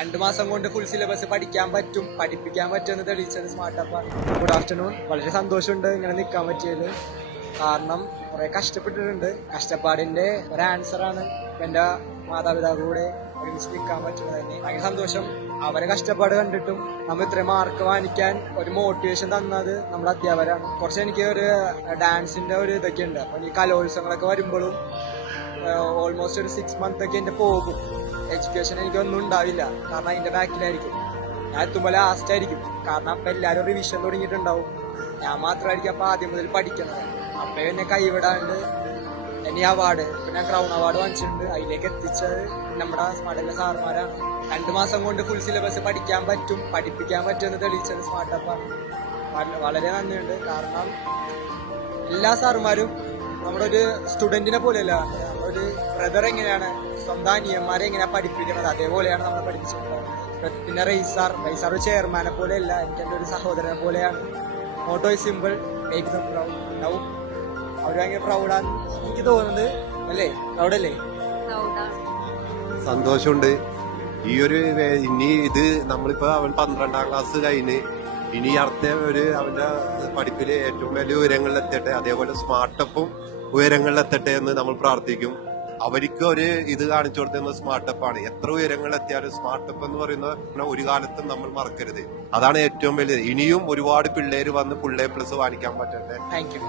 2 മാസം കൊണ്ട് full syllabus പഠിക്കാൻ പറ്റും, പഠിപ്പിക്കാൻ പറ്റുമെന്ന് തെളിയിച്ചത് സ്മാർട്ട് ആപ്പാണ്. Good afternoon. വളരെ സന്തോഷമുണ്ട് ഇങ്ങനെ നിൽക്കാൻ പറ്റിയത്. കാരണം കുറെ കഷ്ടപ്പെട്ടിട്ടുണ്ട്. കഷ്ടപ്പാടിന്റെ ഒരു ആൻസറാണ് എന്റെ മാതാപിതാക്കളുടെ ഒരുമിച്ച് നിൽക്കാൻ പറ്റുന്നത് തന്നെ. ഭയങ്കര സന്തോഷം. അവരെ കഷ്ടപ്പാട് കണ്ടിട്ടും നമ്മൾ ഇത്രയും മാർക്ക് വാങ്ങിക്കാൻ ഒരു മോട്ടിവേഷൻ തന്നത് നമ്മുടെ അധ്യാപകരാണ്. കുറച്ച് എനിക്ക് ഒരു ഡാൻസിന്റെ ഒരു ഇതൊക്കെ ഉണ്ട്. അപ്പൊ ഈ കലോത്സവങ്ങളൊക്കെ വരുമ്പോഴും ഓൾമോസ്റ്റ് ഒരു 6 month ഒക്കെ എന്റെ പോകും. എഡ്യൂക്കേഷൻ എനിക്കൊന്നും ഉണ്ടാവില്ല, കാരണം അതിന്റെ ബാക്കിലായിരിക്കും. ഞാൻ എത്തുമ്പോൾ ലാസ്റ്റ് ആയിരിക്കും. കാരണം അപ്പൊ എല്ലാവരും റിവിഷൻ തുടങ്ങിയിട്ടുണ്ടാവും. ഞാൻ മാത്രമായിരിക്കും അപ്പൊ ആദ്യം മുതൽ പഠിക്കുന്നത്. അപ്പൊ എന്നെ കൈവിടാണ്ട് എന്നെ അവാർഡ്, പിന്നെ ക്രൗൺ അവാർഡ് വാങ്ങിച്ചിട്ടുണ്ട്. അതിലേക്ക് എത്തിച്ചത് നമ്മുടെ സ്മാർട്ട് സാറുമാരാണ്. 2 മാസം കൊണ്ട് ഫുൾ സിലബസ് പഠിക്കാൻ പറ്റും, പഠിപ്പിക്കാൻ പറ്റുമെന്ന് തെളിയിച്ചത് സ്മാർട്ട് ആപ്പാണ്. വളരെ നന്ദിയുണ്ട്. കാരണം എല്ലാ സാറുമാരും നമ്മുടെ ഒരു സ്റ്റുഡന്റിനെ പോലെയല്ല, ഒരു ബ്രദർ എങ്ങനെയാണ് സ്വന്തം അനിയന്മാരെ എങ്ങനെയാ പഠിപ്പിക്കുന്നത് അതേപോലെയാണ് നമ്മൾ പഠിപ്പിച്ചിട്ടുള്ളത്. പിന്നെ റൈസാർ ഒരു ചെയർമാനെ പോലെയല്ല, എനിക്ക് എൻ്റെ ഒരു സഹോദരനെ പോലെയാണ്. Motto is simple, make them proud. Now അവർ ഭയങ്കര പ്രൗഡാണ് എനിക്ക് തോന്നുന്നത്. അല്ലേ? പ്രൗഡല്ലേ? സന്തോഷമുണ്ട്. ഈ ഒരു ഇനി ഇത് നമ്മളിപ്പോ അവൻ 12ാം ക്ലാസ് കഴിഞ്ഞ് ഇനി അടുത്ത അവന്റെ പഠിപ്പില് ഏറ്റവും വലിയ ഉയരങ്ങളിലെത്തട്ടെ. അതേപോലെ സ്മാർട്ടപ്പും ഉയരങ്ങളിലെത്തട്ടെ എന്ന് നമ്മൾ പ്രാർത്ഥിക്കും. അവർക്ക് ഒരു ഇത് കാണിച്ചു കൊടുത്തുന്ന സ്മാർട്ടപ്പാണ്. എത്ര ഉയരങ്ങളിലെത്തിയാലും സ്മാർട്ടപ്പ് എന്ന് പറയുന്ന ഒരു കാലത്തും നമ്മൾ മറക്കരുത്. അതാണ് ഏറ്റവും വലിയത്. ഇനിയും ഒരുപാട് പിള്ളേര് വന്ന് ഫുൾ A+ വാങ്ങിക്കാൻ പറ്റട്ടെ. Thank U.